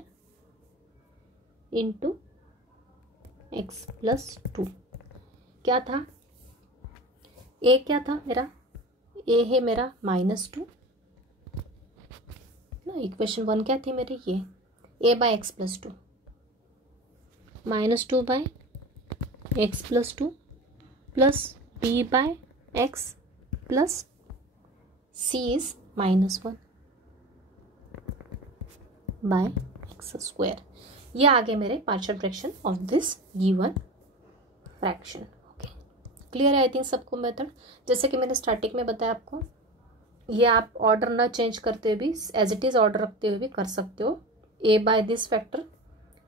into x plus 2। क्या था? a क्या था मेरा? a है मेरा -2 ना। इक्वेशन 1 क्या थी मेरी? ये a/x+2 -2 by x+2 plus b/x plus c is -1 by x²। ये आ गए मेरे partial fraction of this given fraction. Okay, clear है आई थिंक सबको मेथड? जैसे कि मैंने स्टार्टिंग में बताया आपको, ये आप ऑर्डर ना चेंज करते हुए भी एज इट इज़ ऑर्डर रखते हुए भी कर सकते हो। a/दिस फैक्टर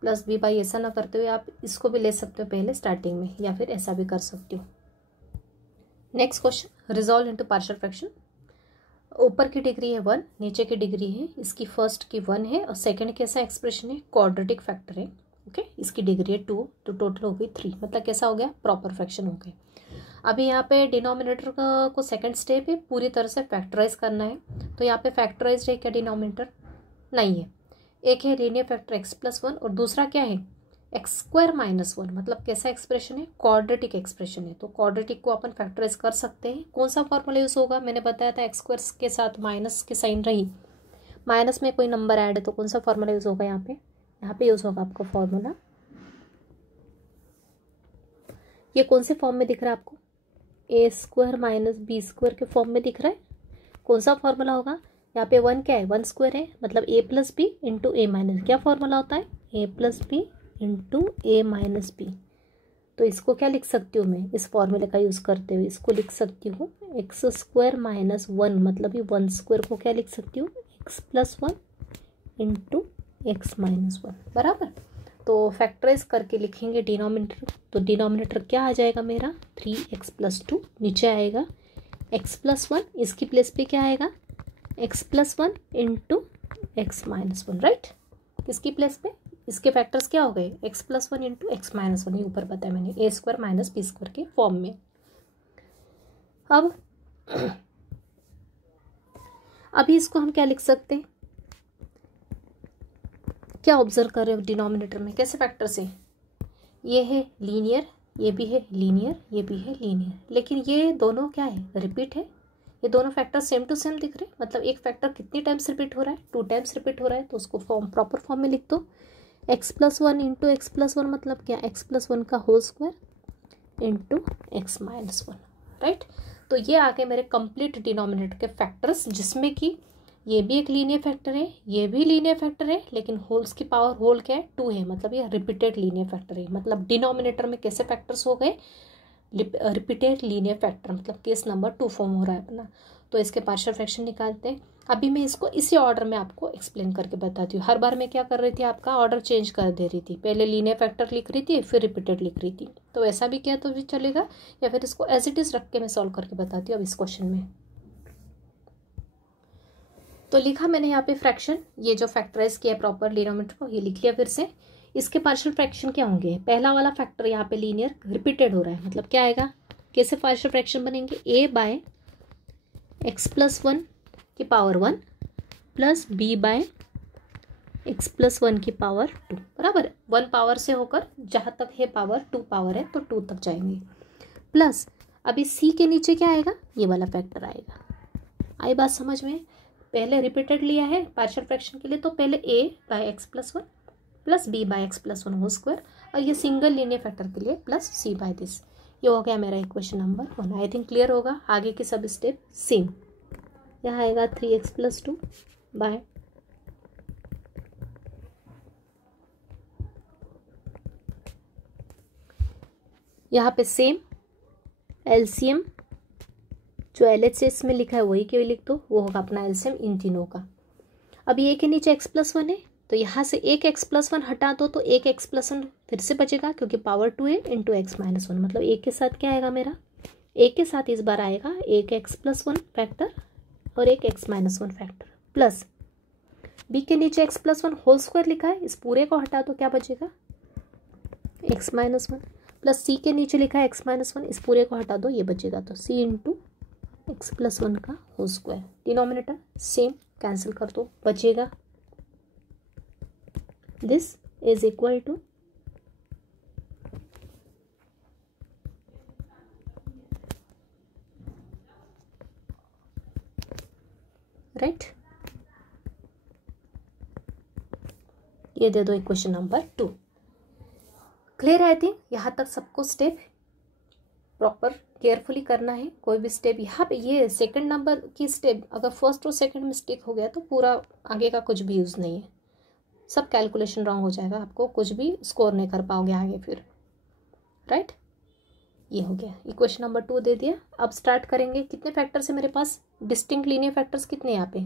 प्लस b/ ऐसा ना करते हुए आप इसको भी ले सकते हो पहले स्टार्टिंग में, या फिर ऐसा भी कर सकते हो। Next question, resolve into partial fraction. ऊपर की डिग्री है 1, नीचे की डिग्री है इसकी फर्स्ट की 1 है और सेकंड कैसा एक्सप्रेशन है? क्वाड्रेटिक फैक्टर है। ओके, इसकी डिग्री है 2, तो टोटल हो गई 3, मतलब कैसा हो गया? प्रॉपर फ्रैक्शन हो गए। अभी यहाँ पे डिनोमिनेटर को सेकंड स्टेप है पूरी तरह से फैक्टराइज करना है। तो यहाँ पे फैक्टराइज है क्या? डिनोमिनेटर नहीं है। एक है लीनियर फैक्टर x+1 और दूसरा क्या है? x² - 1। मतलब कैसा एक्सप्रेशन है? क्वाड्रेटिक एक्सप्रेशन है। तो क्वाड्रेटिक को अपन फैक्टराइज कर सकते हैं। कौन सा फॉर्मूला यूज होगा? मैंने बताया था x² के साथ माइनस के साइन रही, माइनस में कोई नंबर ऐड है तो कौन सा फॉर्मूला यूज होगा? यहाँ पे यूज होगा आपका फॉर्मूला। ये कौन से फॉर्म में दिख रहा है आपको? a² - b² के फॉर्म में दिख रहा है। कौन सा फॉर्मूला होगा? यहाँ पे 1 क्या है? 1² है, मतलब a + b × a-। क्या फॉर्मूला होता है? a + b into a minus b. तो इसको क्या लिख सकती हूँ मैं, इस फॉर्मूले का यूज़ करते हुए इसको लिख सकती हूँ एक्स स्क्वायर माइनस वन, मतलब ये वन स्क्वायर को क्या लिख सकती हूँ x plus one into x minus one, बराबर। तो फैक्टराइज करके लिखेंगे डिनोमिनेटर, तो डिनोमिनेटर क्या आ जाएगा मेरा 3x प्लस टू, नीचे आएगा x प्लस वन, इसकी प्लेस पे क्या आएगा x plus one into x minus one, right. इसकी प्लेस पे इसके फैक्टर्स क्या हो गए x plus one into x minus one, ये ऊपर बताया मैंने ए स्क्वायर माइनस बी स्क्वायर के फॉर्म में। अब अभी इसको हम क्या लिख सकते हैं, क्या ऑब्जर्व कर रहे हो डिनोमिनेटर में, कैसे फैक्टर्स है, ये है लीनियर, ये भी है लीनियर, ये भी है लीनियर, लेकिन ये दोनों क्या है रिपीट है, ये दोनों फैक्टर सेम टू सेम दिख रहे हैं, मतलब एक फैक्टर कितनी टाइम्स रिपीट हो रहा है 2 टाइम्स रिपीट हो रहा है, तो उसको फॉर्म प्रॉपर फॉर्म में लिख दो x plus one into x plus one, मतलब क्या एक्स प्लस वन का whole square into x minus one, right. तो ये आ गए मेरे कंप्लीट डिनोमिनेटर के फैक्टर्स, जिसमें कि ये भी एक लीनियर फैक्टर है, ये भी लीनियर फैक्टर है, लेकिन होल्स की पावर होल क्या है 2 है, मतलब ये रिपीटेड लीनियर फैक्टर है। मतलब डिनोमिनेटर में कैसे फैक्टर्स हो गए रिपीटेड लीनियर फैक्टर, मतलब केस नंबर 2 फॉर्म हो रहा है अपना। तो इसके पार्शियल फ्रैक्शन निकालते हैं। अभी मैं इसको इसी ऑर्डर में आपको एक्सप्लेन करके बताती हूँ। हर बार मैं क्या कर रही थी, आपका ऑर्डर चेंज कर दे रही थी, पहले लीनियर फैक्टर लिख रही थी फिर रिपीटेड लिख रही थी, तो ऐसा भी किया तो भी चलेगा, या फिर इसको एज इट इज रख के मैं सॉल्व करके बताती हूँ अब इस क्वेश्चन में। तो लिखा मैंने यहाँ पे फ्रैक्शन, ये जो फैक्टराइज किया है प्रॉपर डिनोमिनेटर को, ये लिख लिया फिर से। इसके पार्शियल फ्रैक्शन क्या होंगे, पहला वाला फैक्टर यहाँ पे लीनियर रिपीटेड हो रहा है, मतलब क्या आएगा, कैसे पार्शियल फ्रैक्शन बनेंगे, a by x plus one की power 1 plus b by x plus one की पावर 2, बराबर। 1 पावर से होकर जहाँ तक है पावर 2 पावर है तो 2 तक जाएंगे, प्लस अभी सी के नीचे क्या आएगा, ये वाला फैक्टर आएगा। आई बात समझ में, पहले रिपीटेड लिया है पार्शियल फ्रैक्शन के लिए, तो पहले a by x plus one plus b by x plus one whole square, और ये सिंगल लीनियर फैक्टर के लिए प्लस सी बाय दिस। ये हो गया मेरा equation number 1। I think clear होगा। आगे के सब स्टेप सेम, यहाँ आएगा 3x प्लस टू बाय यहाँ पे सेम एलसीएम जो LHS में लिखा है वही क्यों लिख दो, वो होगा अपना एलसीएम इन तीनों का। अब ये के नीचे x प्लस वन है, तो यहाँ से एक x प्लस वन हटा दो तो एक x प्लस वन फिर से बचेगा, क्योंकि पावर 2 है इंटू एक्स माइनस वन, मतलब एक के साथ क्या आएगा मेरा, एक के साथ इस बार आएगा एक x प्लस वन फैक्टर और एक x minus one factor, plus b के नीचे x plus one whole square लिखा है, इस पूरे को हटा दो क्या बचेगा x minus one, plus c के नीचे लिखा है x माइनस वन, इस पूरे को हटा दो ये बचेगा, तो c into x plus one का whole square. Denominator same cancel कर दो, बचेगा this is equal to right, ये दे दो equation number 2। Clear I think, यहाँ तक सबको स्टेप प्रॉपर केयरफुली करना है, कोई भी स्टेप यहाँ पे ये सेकंड नंबर की स्टेप अगर फर्स्ट और सेकंड मिस्टेक हो गया तो पूरा आगे का कुछ भी यूज़ नहीं है, सब कैलकुलेशन रॉन्ग हो जाएगा, आपको कुछ भी स्कोर नहीं कर पाओगे आगे फिर, राइट। ये हो गया इक्वेशन नंबर 2 दे दिया। अब स्टार्ट करेंगे, कितने फैक्टर्स है मेरे पास, डिस्टिंक्ट लीनियर फैक्टर्स कितने यहाँ पे,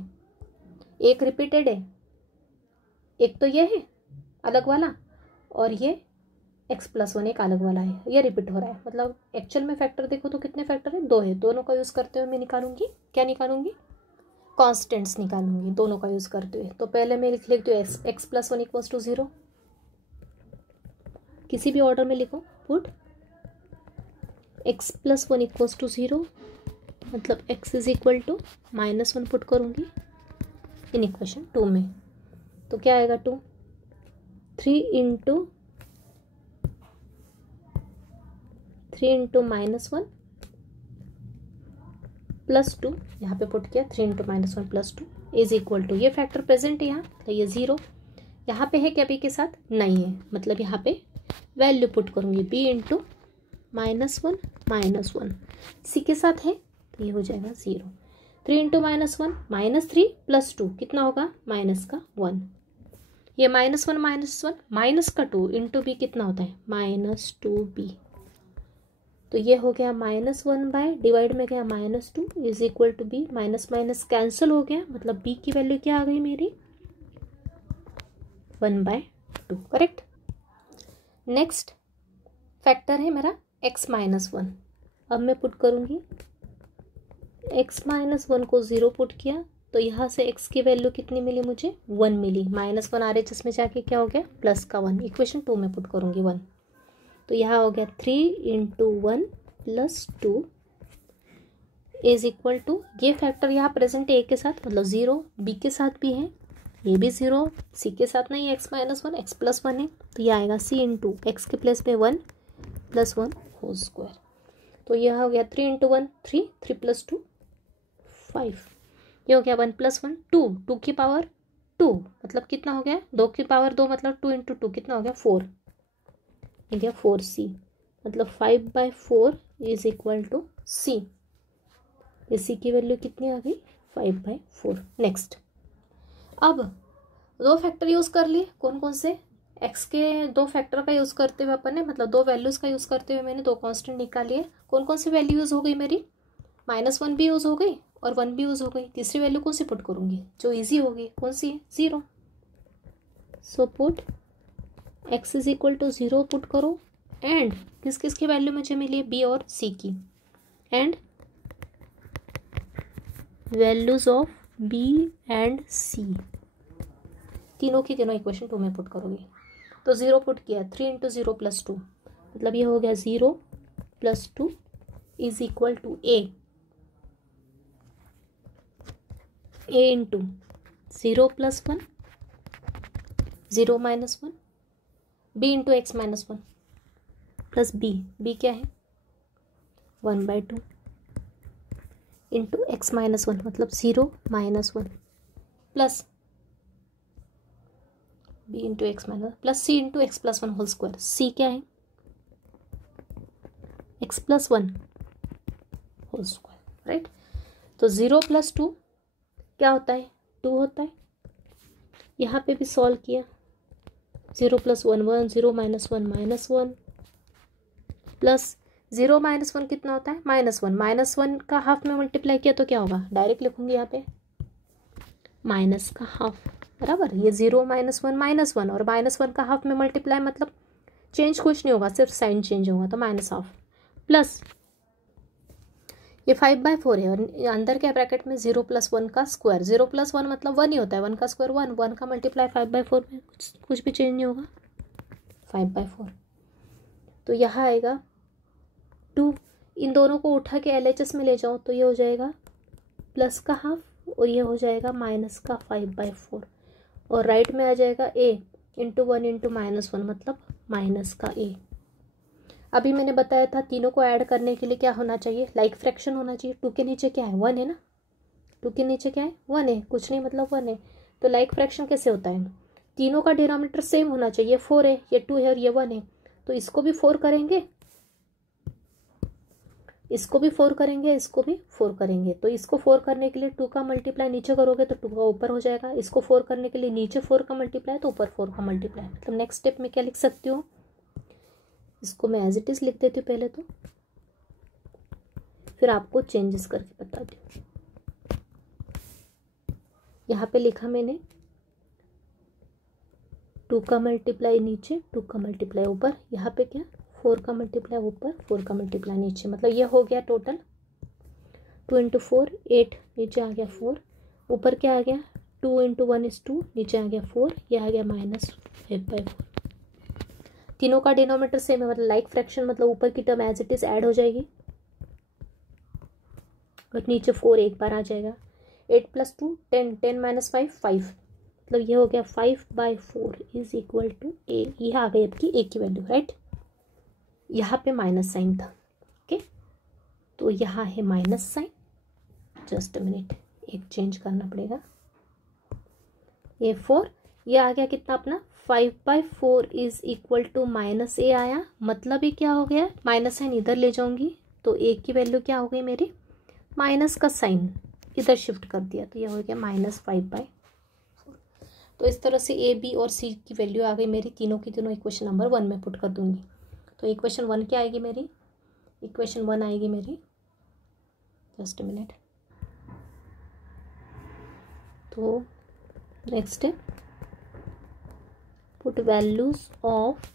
एक रिपीटेड है, एक तो ये है अलग वाला, और ये x प्लस वन एक अलग वाला है, ये रिपीट हो रहा है, मतलब एक्चुअल में फैक्टर देखो तो कितने फैक्टर है, 2 है। दोनों का यूज़ करते हुए मैं निकालूंगी, क्या निकालूंगी, कॉन्स्टेंट्स निकालूंगी दोनों का यूज़ करते हुए। तो पहले मैं लिखती हूँ x plus one equals to 0, किसी भी ऑर्डर में लिखो, put x plus one equals to 0, मतलब x is equal to -1 put करूँगी इन इक्वेशन 2 में, तो क्या आएगा 2, 3 इंटू -1 प्लस 2, यहाँ पे पुट किया 3 into -1 plus 2 is equal to, ये फैक्टर प्रेजेंट है यहाँ, तो ये 0 यहाँ पे है क्या b के साथ नहीं है, मतलब यहाँ पे वैल्यू पुट करूँगी b इंटू -1 c के साथ है तो ये हो जाएगा 0, 3 इंटू -1 -3 प्लस 2 कितना होगा माइनस का 1, ये -1 -1 -2 इंटू बी कितना होता है -2b। तो ये हो गया -1 बाय डिवाइड में गया -2 is equal to b. Minus minus cancel हो गया, मतलब बी की वैल्यू क्या आ गई मेरी 1/2। करेक्ट। नेक्स्ट फैक्टर है मेरा x-1। अब मैं पुट करूंगी x-1 को 0 पुट किया तो यहाँ से x की वैल्यू कितनी मिली मुझे 1 मिली। -1 आ रहे जिसमें जाके क्या हो गया प्लस का 1। इक्वेशन 2 में पुट करूंगी 1 तो यहाँ हो गया 3 × 1 + 2 इज इक्वल टू, ये फैक्टर यहाँ प्रेजेंट है a के साथ मतलब 0, b के साथ भी है, ये भी 0, c के साथ नहीं है x-1 x + 1 है तो ये आएगा c × x के प्लेस में 1 + 1 होल स्क्वायर। तो यह हो गया 3 × 1 3, 3 + 2 5, ये हो गया 1 + 1 2, 2 की पावर 2 मतलब कितना हो गया 2 की पावर 2 मतलब 2 × 2 कितना हो गया 4, ये गया 4c मतलब 5/4 इज इक्वल टू c। इसी की वैल्यू कितनी आ गई 5/4। नेक्स्ट, अब दो फैक्टर यूज़ कर लिए, कौन कौन से x के दो फैक्टर का यूज़ करते हुए अपन ने मतलब दो वैल्यूज़ का यूज़ करते हुए मैंने दो कांस्टेंट निकाली है। कौन कौन सी वैल्यू यूज़ हो गई मेरी -1 भी यूज़ हो गई और 1 भी यूज़ हो गई। तीसरी वैल्यू कौन सी पुट करूँगी जो इजी होगी, कौन सी है 0। So put x is equal to 0 put करो एंड किस किस की वैल्यू मुझे मिली है b और c की, and values of b and c तीनों की तीनों इक्वेशन 2 में पुट करोगे। तो 0 पुट किया 3 × 0 + 2 मतलब ये हो गया 0 + 2 is equal to a × 0 + 1 0 - 1 b × x-1 plus b क्या है 1/2 इंटू x-1 मतलब 0 - 1 plus b × x- plus c × x + 1 whole square. c क्या है x + 1 होल स्क्वायर, राइट। तो 0 + 2 क्या होता है 2 होता है। यहाँ पे भी सॉल्व किया 0 + 1 1 0 - 1 -1 प्लस 0 - 1 कितना होता है -1 -1 का हाफ में मल्टीप्लाई किया तो क्या होगा, डायरेक्ट लिखूंगी यहाँ पे माइनस का हाफ बराबर। ये 0 - 1 और -1 का हाफ में मल्टीप्लाई मतलब चेंज कुछ नहीं होगा, सिर्फ साइन चेंज होगा तो -1/2 प्लस ये 5/4 है और अंदर के ब्रैकेट में 0 + 1 का स्क्वायर। 0 + 1 मतलब 1 ही होता है, 1 का स्क्वायर 1, 1 का मल्टीप्लाई 5/4 में कुछ भी चेंज नहीं होगा 5/4। तो यहाँ आएगा 2, इन दोनों को उठा के LHS में ले जाओ तो ये हो जाएगा प्लस का हाफ और ये हो जाएगा माइनस का 5/4 और राइट में आ जाएगा a × 1 × -1 मतलब माइनस का a। अभी मैंने बताया था तीनों को ऐड करने के लिए क्या होना चाहिए लाइक फ्रैक्शन होना चाहिए। 2 के नीचे क्या है 1 है ना, 2 के नीचे क्या है 1 है, कुछ नहीं मतलब 1 है। तो लाइक फ्रैक्शन कैसे होता है तीनों का डिनोमिनेटर सेम होना चाहिए। 4 है, ये 2 है और ये 1 है तो इसको भी 4 करेंगे, इसको भी 4 करेंगे, इसको भी 4 करेंगे। तो इसको 4 करने के लिए 2 का मल्टीप्लाई नीचे करोगे तो 2 का ऊपर हो जाएगा। इसको 4 करने के लिए नीचे 4 का मल्टीप्लाई तो ऊपर 4 का मल्टीप्लाई। मतलब नेक्स्ट स्टेप में क्या लिख सकती हूँ, इसको मैं एज इट इज लिख देती हूँ पहले तो, फिर आपको चेंजेस करके बताती हूँ। यहाँ पे लिखा मैंने 2 का मल्टीप्लाई नीचे 2 का मल्टीप्लाई ऊपर, यहाँ पे क्या 4 का मल्टीप्लाई ऊपर 4 का मल्टीप्लाई नीचे। मतलब ये हो गया टोटल 2 × 4 8, नीचे आ गया 4, ऊपर क्या आ गया 2 × 1 = 2, नीचे आ गया 4, ये आ गया -5/4। तीनों का डिनोमिनेटर सेम है मतलब लाइक फ्रैक्शन मतलब ऊपर की term as it is add हो जाएगी और नीचे 4 एक बार आ जाएगा। 8 + 2 10, 10 - 5 5 मतलब ये हो गया 5/4 इज इक्वल टू a। ये आ गई आपकी a की वैल्यू, राइट। यहाँ पे माइनस साइन था, ओके तो यहाँ है माइनस साइन। जस्ट मिनट, एक चेंज करना पड़ेगा। ये 4, ये आ गया कितना अपना 5/4 इज इक्वल टू -a आया। मतलब ये क्या हो गया माइनस साइन इधर ले जाऊंगी तो a की वैल्यू क्या हो गई मेरी माइनस का साइन इधर शिफ्ट कर दिया तो ये हो गया -5/4। तो तो इस तरह से ए, बी और सी की वैल्यू आ गई मेरी, तीनों की तीनों इक्वेशन नंबर 1 में पुट कर दूंगी। तो इक्वेशन 1 क्या आएगी मेरी, इक्वेशन 1 आएगी मेरी, जस्ट अ मिनट। तो नेक्स्ट है put values of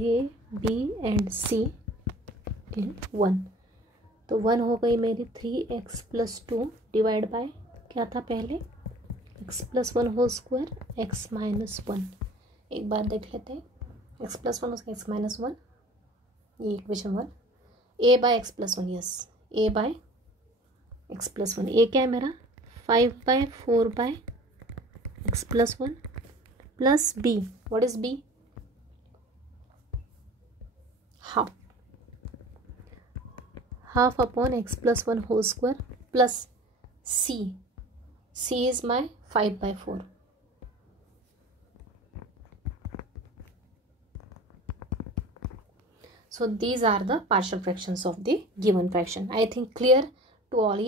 a, b and c in 1। तो 1 हो गई मेरी 3x+2 डिवाइड बाय क्या था पहले, x+1 होल स्क्वायर x-1। एक बार देख लेते हैं, x+1 उसका x-1, ये equation 1। a by x+1, yes a by x+1। a क्या है मेरा 5/4 by x+1 plus b, what is b, half upon x+1 whole square plus c is my 5/4। So these are the partial fractions of the given fraction. I think clear to all,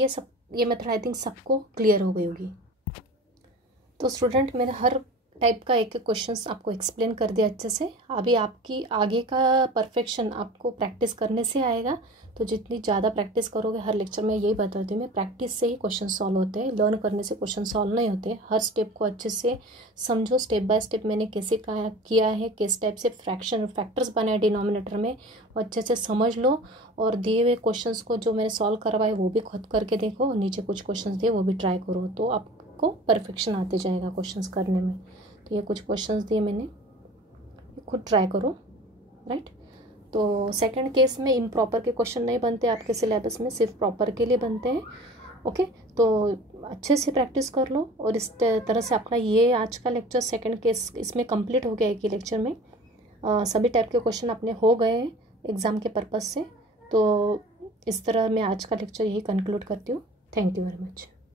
ये method I think सबको clear हो गई होगी। तो student मैंने हर type का एक एक क्वेश्चंस आपको एक्सप्लेन कर दिया अच्छे से। अभी आपकी आगे का परफेक्शन आपको प्रैक्टिस करने से आएगा। तो जितनी ज़्यादा प्रैक्टिस करोगे, हर लेक्चर में यही बताती हूँ मैं, प्रैक्टिस से ही क्वेश्चन सॉल्व होते हैं, लर्न करने से क्वेश्चन सॉल्व नहीं होते। हर स्टेप को अच्छे से समझो, स्टेप बाय स्टेप मैंने कैसे किया है, किस टाइप से फ्रैक्शन फैक्टर्स बनाए डिनोमिनेटर में, वो अच्छे से समझ लो। और दिए हुए क्वेश्चंस को जो मैंने सॉल्व करवाए वो भी खुद करके देखो, और नीचे कुछ क्वेश्चंस दिए वो भी ट्राई करो, तो आपको परफेक्शन आते जाएगा क्वेश्चंस करने में। तो ये कुछ क्वेश्चंस दिए मैंने, खुद ट्राई करो, राइट। तो सेकंड केस में इम्प्रॉपर के क्वेश्चन नहीं बनते आपके सिलेबस में, सिर्फ प्रॉपर के लिए बनते हैं। ओके, तो अच्छे से प्रैक्टिस कर लो। और इस तरह से आपका ये आज का लेक्चर सेकंड केस इसमें कंप्लीट हो गया है कि लेक्चर में सभी टाइप के क्वेश्चन अपने हो गए हैं एग्ज़ाम के पर्पज़ से। तो इस तरह मैं आज का लेक्चर यही कंक्लूड करती हूँ। Thank you very much.